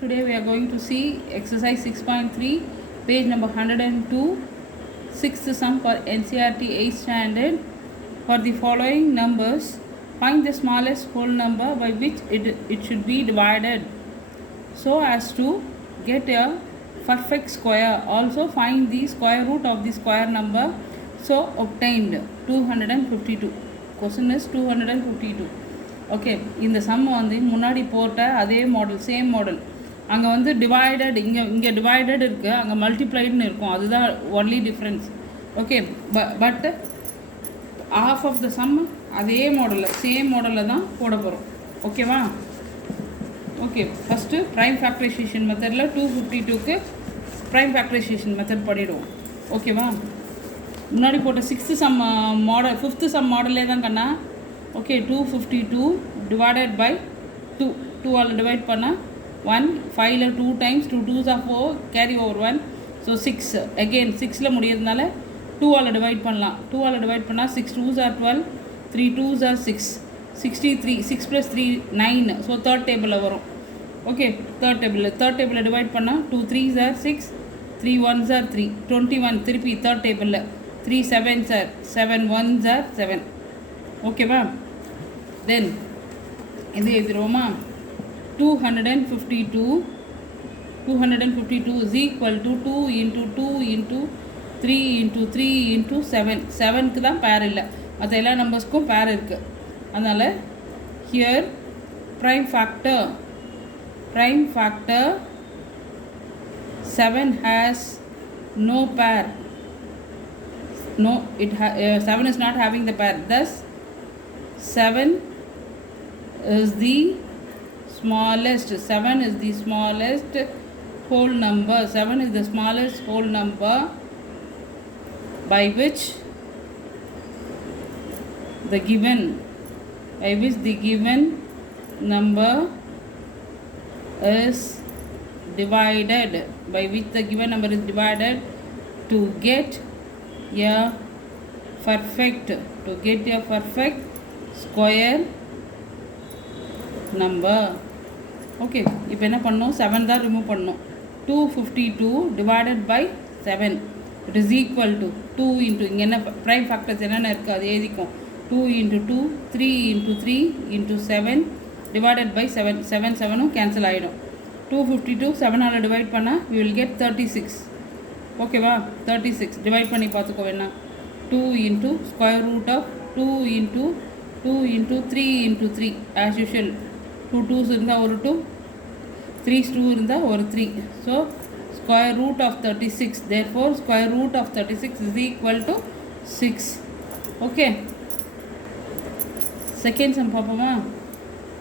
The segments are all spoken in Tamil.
Today we are going to see exercise 6.3, page number 102, sixth sum for NCERT 8th standard. For the following numbers, find the smallest whole number by which it should be divided so as to get a perfect square. Also find the square root of the square number. So obtained 252. Question is 252. Okay, இந்த சம் வந்து முன்னாடி போட்ட அதே மாடல், சேம் மாடல். அங்கே வந்து டிவைடட், இங்கே டிவைடட் இருக்குது, அங்கே மல்டிப்ளைடுன்னு இருக்கும். அதுதான் only difference. Okay, but half of the sum அதே மாடலில், சேம் மாடலில் தான் போட போகிறோம். ஓகேவா? ஓகே, ஃபஸ்ட்டு ப்ரைம் ஃபேக்டரைசேஷன் மெத்தடில் 252க்கு ப்ரைம் ஃபேக்டரைசேஷன் மெத்தட் பண்ணிவிடுவோம். ஓகேவா? முன்னாடி போட்ட sixth sum model, fifth sum மாடலே தான் கண்ணா. Okay, 252 divided by 2. 2 ஆல் டிவைட் பண்ணால் 1, 5ல் 2 times 2 2s are 4, carry over 1. So 6 again 6ல் முடியறதுனால 2 ஆல் டிவைட் பண்ணலாம். 2 ஆல் டிவைட் பண்ணால் 6 2s are 12, 3 2s are 6, 63. 6 + 3 9. So third டேபிளில் வரும். ஓகே, தேர்ட் டேபிளில் டிவைட் பண்ணால் 2 3s are 6, 3 1s are 3, 21. திருப்பி தேர்ட் டேபிளில் 3 7s are 7, 1s are 7. ஓகேவா? தென் இது எழுதிடுவோமா? 252 is equal to 2 into 2 into 3 into 3 into 7. 7க்கு தான் பேர் இல்லை, மற்ற எல்லா நம்பர்ஸ்க்கும் பேர் இருக்குது. அதனால் here prime factor 7 has no pair. No, 7 is not having the pair. Thus 7 is the smallest. 7 is the smallest whole number. 7 is the smallest whole number by which the given number is divided. By which the given number is divided to get a perfect square number. ஓகே, இப்போ என்ன பண்ணோம்? 7 தான் ரிமூவ் பண்ணோம். 252 divided by 7 it is equal to 2 into, இங்கே என்ன ப்ரைம் ஃபேக்டர்ஸ் என்னென்ன இருக்குது அது எழுதிக்கும். 2 into 2, 3 into 3 into 7 divided by 7. 7 7ம் கேன்சல் ஆகிடும். 252 7ஆல் டிவைட் பண்ணால் we will get 36. ஓகேவா? 36 டிவைட் பண்ணி பார்த்துக்கோ வேணா. 2 into square root of 2 into 3 into 3 as usual. 2 2s இருந்தால் ஒரு 2, 3s 2 இருந்தால் ஒரு 3. So square root of 36. therefore square root of 36 is equal to 6. Okay, second sum பார்ப்போமா?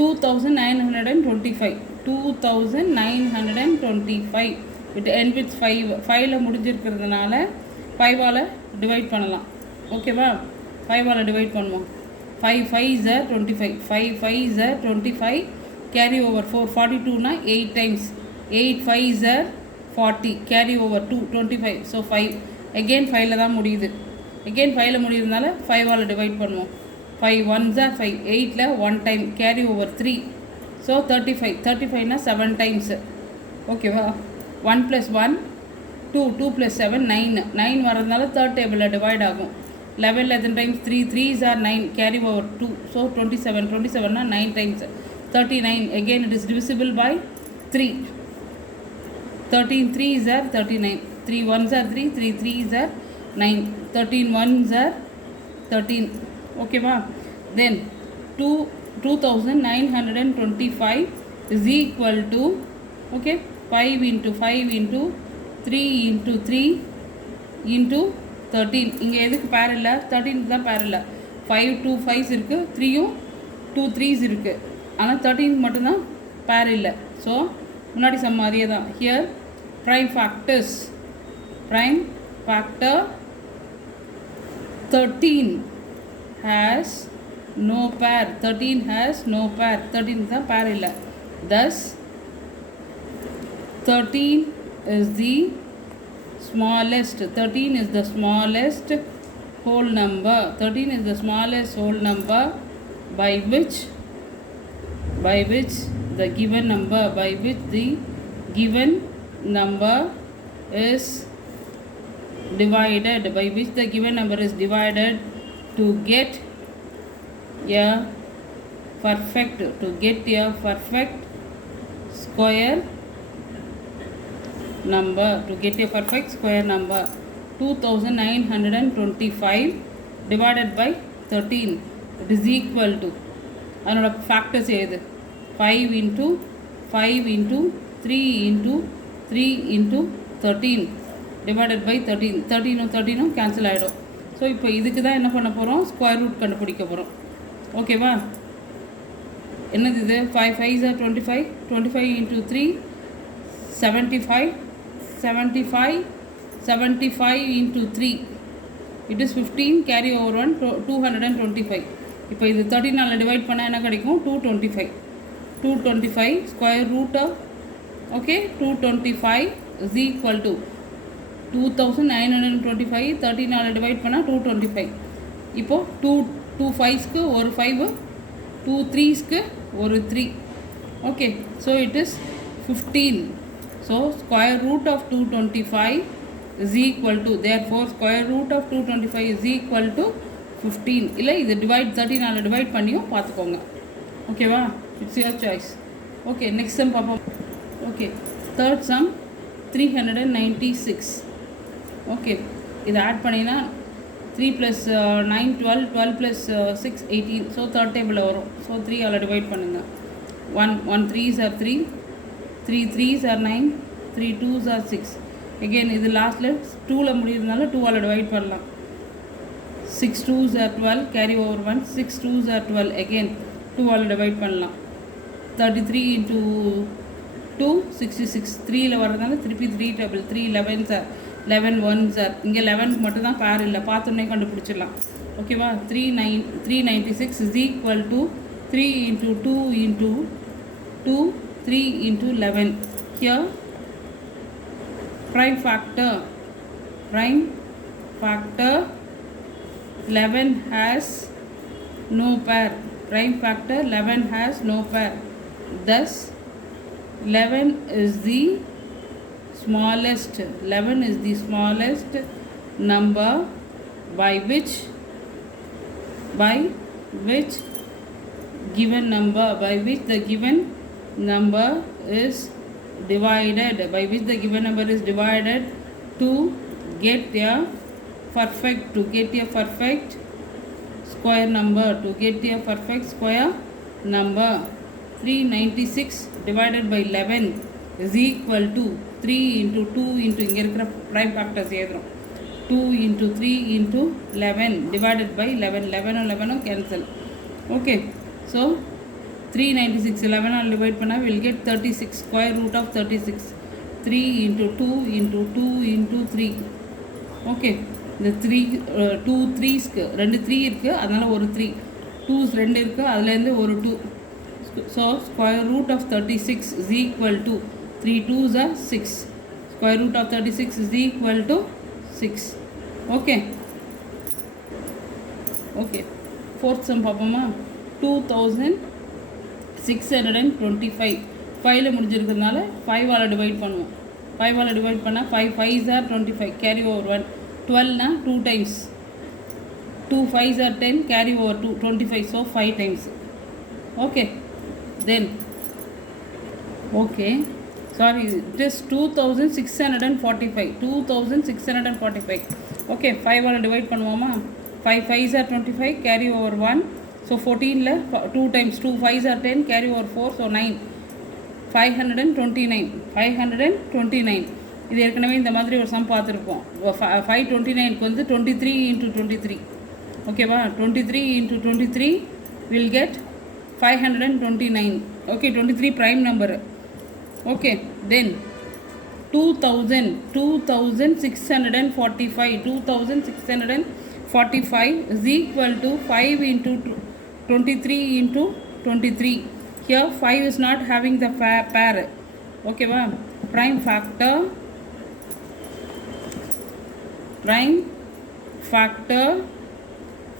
2925. 2925 it ends with 5. 5ல் முடிஞ்சிருக்கிறதுனால 5ஆல் டிவைட் பண்ணலாம். ஓகேவா? 5ஆல் டிவைட் பண்ணுவோம். 5 5s are 25. 5 5s are 25. Carry over 4. 42னா 8 times. 8 5s are 40. Carry over 2 25. So 5 again 5ல் தான் முடியுது. அகெயின் 5ல் முடியுறதுனால 5ஆல் டிவைட் பண்ணுவோம். 5 1s are 5. 8ல் 1 time. Carry over 3. So 35. 35னா 7 times. ஓகேவா? 1 + 1 2, 2 + 7 9. 9 வரதுனால தேர்ட் டேபிளில் டிவைட் ஆகும். 11 11 times 3 3s are 9. Carry over 2. So 27. 27னா 9 times. 39. Again it is divisible by 3. 13 3s are 39. 3 1s are 3, 3 3s are 9. 13 1s are 13. ஓகேவா? தென் 2925 is equal to, okay, 5 into 5 into 3 into 3 into 13. இங்கே எதுக்கு பேர் இல்லை? 13 தான் பேர் இல்லை. 5 2 5s இருக்குது, 3யும் 2 3s இருக்குது. ஆனால் 13 மட்டும்தான் பேர் இல்லை. ஸோ முன்னாடி சம் மாதிரியே தான். Here prime factor 13 has no pair. 13 has no pair. 13 தான் பேர் இல்லை. thus 13 is the smallest. 13 is the smallest whole number. 13 is the smallest whole number by which the given number, by which the given number is divided, by which the given number is divided to get a perfect square number, 2925 divided by 13, it is equal to, அதனோட ஃபேக்டர்ஸ் எது, 5 into 5 into 3 into 3 into 13 divided by 13, 13 cancel ஆகிடும். ஸோ இப்போ இதுக்கு தான் என்ன பண்ண போகிறோம், ஸ்கொயர் ரூட் கண்டுபிடிக்க போகிறோம். ஓகேவா? என்னது இது, 5 5s are 25, 25 into 3 75, 75 into 3 it is 15, carry over 1 225. இப்போ இது 13 டிவைட் பண்ணால் என்ன கிடைக்கும், 225 square root of, okay, 225 is equal to 2925, 13 divide பண்ணால் 225. இப்போது 2 5ஸ்க்கு ஒரு 5, 2 3ஸ்க்கு ஒரு 3. Okay, so it is 15. So square root of 225 is equal to, therefore square root of 225 is equal to 15. இல்லை இது13 டிவைட் பண்ணியும் பார்த்துக்கோங்க. ஓகேவா? It's your choice. Okay, next sum பார்ப்போம். Okay, third sum 396. ஓகே, இது ஆட் பண்ணினா 3 + 9 12, 12 + 6 18. ஸோ தேர்ட் டேபிளில் வரும். ஸோ 3 டிவைட் பண்ணுங்கள். 1 3s are 3, 3 3s are 9, 3 2s are 6. again இது லாஸ்ட்டில் 2ல் முடியுறதுனால 2 டிவைட் பண்ணலாம். 6 2s are 12, carry over 1, 6 2s are 12, again 2 divide பண்ணலாம். 33 into 2 66, 3ல் வரதுனால திருப்பி 3 table, 3 11s are 11 1s are, இங்கே 11 மட்டும் தான் பேர் இல்லை, பார்த்தோன்னே கண்டுபிடிச்சிடலாம். ஓகேவா? 396 is equal to 3 into 2 into 2, 3 into 11. Here prime factor 11 has no pair. Prime factor 11 has no pair. Thus 11 is the smallest. 11 is the smallest number by which given number, by which the given number is divided, by which the given number is divided to get a perfect square number, to get a perfect square number. 396 divided by 11 is equal to 3 into 2 into, இங்கே இருக்கிற prime factors ஏதும் 2 into 3 into 11 divided by 11, 11 cancel. Okay, so 396 11 divide பண்ணா will get 36, square root of 36. 3 into 2 into 2 into 3. Okay, இந்த 2 3ஸ்க்கு 2 3 இருக்குது, அதனால் ஒரு 3, 2s 2 இருக்குது, அதுலேருந்து ஒரு 2. So square root of 36 is equal to 3 2s are 6. Square root of 36 is equal to 6. Okay, fourth sum பார்ப்போமா? 2625 5ல் முடிஞ்சிருக்கிறதுனால 5 டிவைட் பண்ணுவோம். 5 டிவைட் பண்ணால் 5 5s are 25, carry over 1. 12 2 times, 2 5s are 10, carry over 2, 25, so 5 times. Okay, then sorry, it is 2645. Okay, 5 divide பண்ணுவோமா? 5 5s are 25, carry over 1, so 14ல் 2 times, 2 5s are 10, carry over 4, so 9, 529. இது ஏற்கனவே இந்த மாதிரி ஒரு சம் பார்த்துருப்போம். 529க்கு வந்து 23 into 23. ஓகேவா? 23 into 23 will get 529. Okay, 23 prime number. Okay, then 2645 is equal to 5 into 23 into 23. Here 5 is not having the pair. Okay, prime factor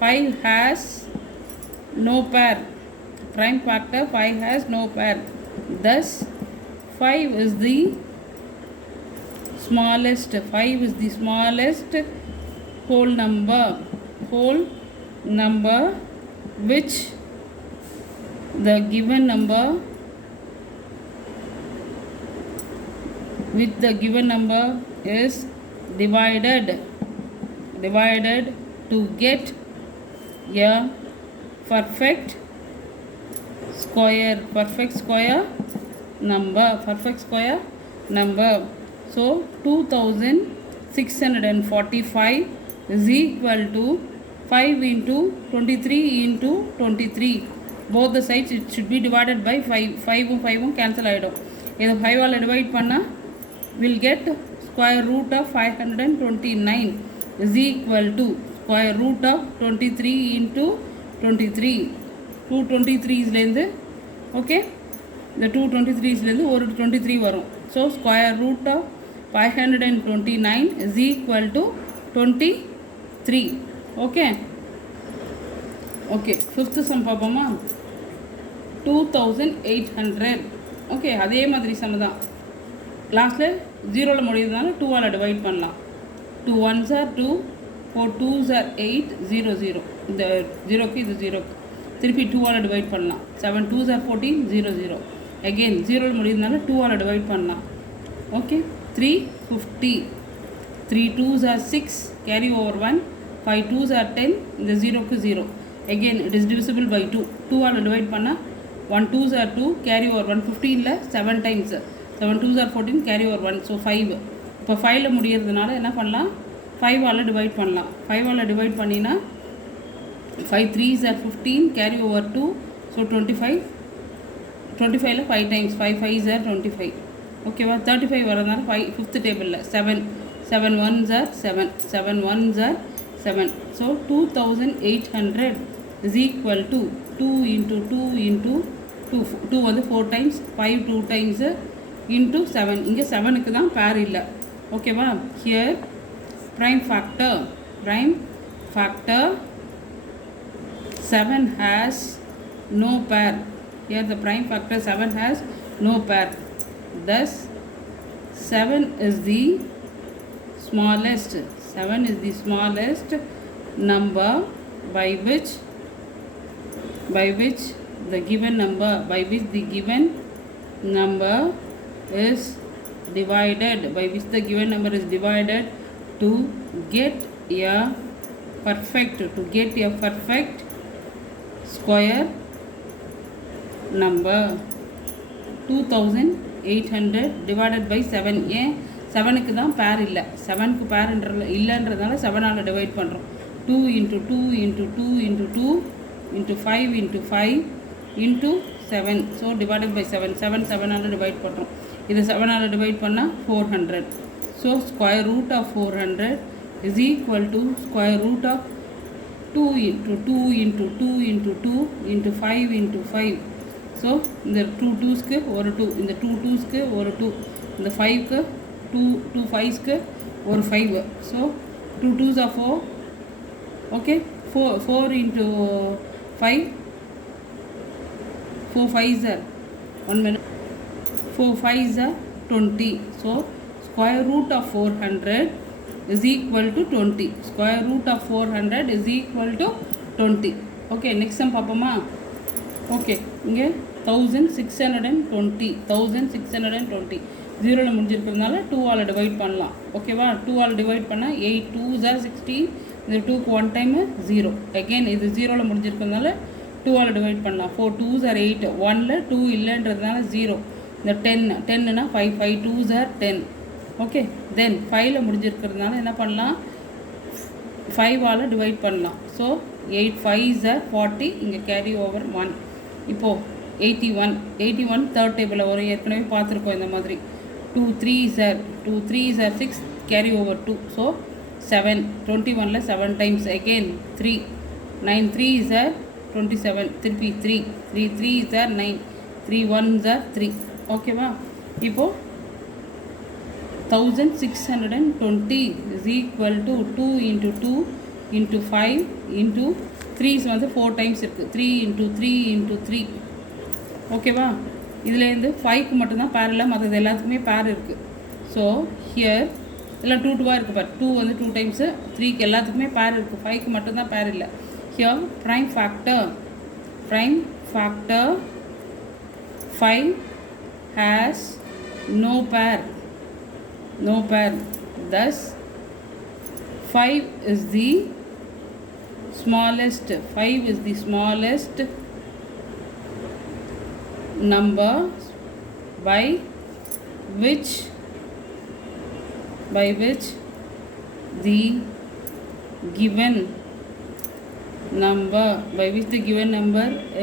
5 has no pair. Prime factor 5 has no pair. Thus 5 is the smallest. 5 is the smallest whole number which the given number is divided to get a perfect square number. So 2645 is equal to 5 into 23 into 23. Both the sides it should be divided by 5. 5 cancel ஆயிடும். இதை 5 ஆல் divide பண்ணா will get square root of 529 is equal to square root of 23 into 23. 223 okay, the 223 ஒரு 23 வரும். So square root of 529 is equal to 23. okay, fifth sum பார்ப்போமா? 2800. okay, அதே மாதிரி sum தான். லாஸ்ட்டில் 0ல் முடியுதுனால 2 ஆல் டிவைட் பண்ணலாம். 2 1s are 2, 4 2s are 8, 0 0. இந்த 0க்கு இது 0க்கு திருப்பி 2 ஆல் டிவைட் பண்ணலாம். 7 2s are 14, 0 0. again 0ல் முடியுதுனால 2 ஆல் டிவைட் பண்ணலாம். okay, 350. 3 2s are 6, carry over 1. 5 2s are 10, இந்த 0க்கு 0. again it is divisible by 2. 2 ஆல் டிவைட் பண்ணால் 1 2s are 2, carry over 1. 15ல் 7 times 7 2s are 14, carry over 1. so 5. இப்போ 5ல் முடியறதுனால என்ன பண்ணலாம்? 5 ஆல் டிவைட் பண்ணலாம். 5 ஆல் டிவைட் பண்ணினா 5 3s are 15, carry over 2. so 25. 25ல் 5 times 5 5s are 25. ஓகேவா? 35 வரதுனால 5th டேபிளில் 7 7 1s are 7 7 1s are 7. so 2800 is equal to 2 into 2 into 2. 2 வந்து 4 times, 5 2 times into 7. இங்கே 7க்கு தான் பேர் இல்லை. ஓகேவா? here prime factor 7 has no pair. here the prime factor 7 has no pair. thus 7 is the smallest number by which the given number is divided to get a perfect square number. 2800 divided by 7. ஏன் 7க்கு தான் பேர் இல்லை. 7க்கு பேர் இல்லைன்றதுனால 7 ஆல் டிவைட் பண்ணுறோம். 2 into 2 into 2 into 2 into 5 into 5 into 7. so divided by 7. 7 all divide பண்ணுறோம். இதை 7 ஆல் டிவைட் பண்ணால் 400. so square root of 400 is equal to square root of 2 into 2 into 2 into 2 into 5 into 5. so இந்த 2 2ஸ்க்கு ஒரு 2, இந்த 2 2ஸ்க்கு ஒரு 2, இந்த 5க்கு 2 5ஸ்க்கு ஒரு 5. so 2 2s are 4. okay, 4 into 5, 4 5s are 1 minute, 4 5s are 20. so square root of 400 is equal to 20. square root of 400 is equal to 20. okay, next sum பார்ப்போமா? okay, இங்கே 1620 0ல் முடிஞ்சிருக்கிறதுனால 2 ஆல் டிவைட் பண்ணலாம். ஓகேவா? 2 ஆல் டிவைட் பண்ணால் 8 2s are 16, இந்த 2க்கு 1 time 0. again இது 0ல் முடிஞ்சிருக்கிறதுனால 2 ஆல் டிவைட் பண்ணலாம். 4 2s are 8, 1ல் 2 இல்லைன்றதுனால 0. இந்த 10னா 5 5 2s are 10. ஓகே, தென் 5ல் முடிஞ்சிருக்கிறதுனால என்ன பண்ணலாம்? 5 ஆல் டிவைட் பண்ணலாம். ஸோ 8 5s are 40, இங்கே கேரி ஓவர் 1. இப்போது 81 தேர்ட் டேபிளில் வரும். ஏற்கனவே பார்த்துருக்கோம் இந்த மாதிரி. 2 3s are 6, carry over 2. So 7. 21ல் 7 times, again 3. 9 3s are 27, திருப்பி 3 3s are 9, 3 1s are 3. ஓகேவா? இப்போது 1620 is equal to 2 into 2 into 5 into 3s வந்து 4 times இருக்குது. 3 into 3 into 3. ஓகேவா? இதுலேருந்து 5க்கு மட்டும்தான் பேர் இல்லை, மற்றது எல்லாத்துக்குமே பேர் இருக்குது. ஸோ ஹியர் எல்லாம் 2 2 இருக்குது. பார் 2 வந்து 2 டைம்ஸு, 3க்கு எல்லாத்துக்குமே பேர் இருக்குது, 5க்கு மட்டும்தான் பேர் இல்லை. Here prime factor 5 has no pair. Thus 5 is the smallest number by which the given number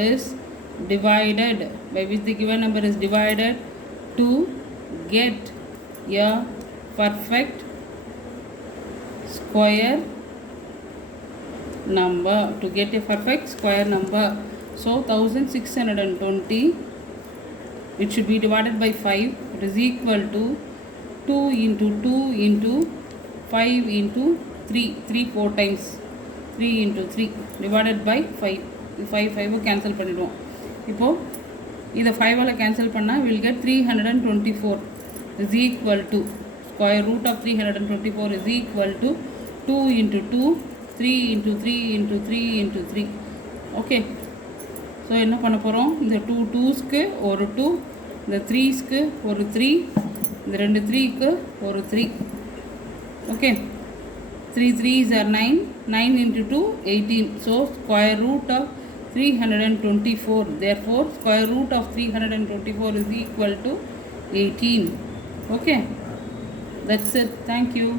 is divided to get a perfect square number. So 1620, it should be divided by 5. It is equal to 2 into 2 into 5 into 3. 3 4 times. 3 into 3 divided by 5. 5 cancel பண்ணிடுவோம். இப்போ இதை 5ஆல் கேன்சல் பண்ணால் will get 324 is equal to square root of 324 is equal to 2 into 2, 3 into 3 into 3 into 3. Okay, so என்ன பண்ண போகிறோம், இந்த 2 2ஸ்க்கு ஒரு 2, இந்த 3ஸ்க்கு ஒரு 3, இந்த 2 3க்கு ஒரு 3. Okay, 3 3s are 9, 9 into 2 18. So square root of 324, therefore square root of 324 is equal to 18. Okay, that's it. Thank you.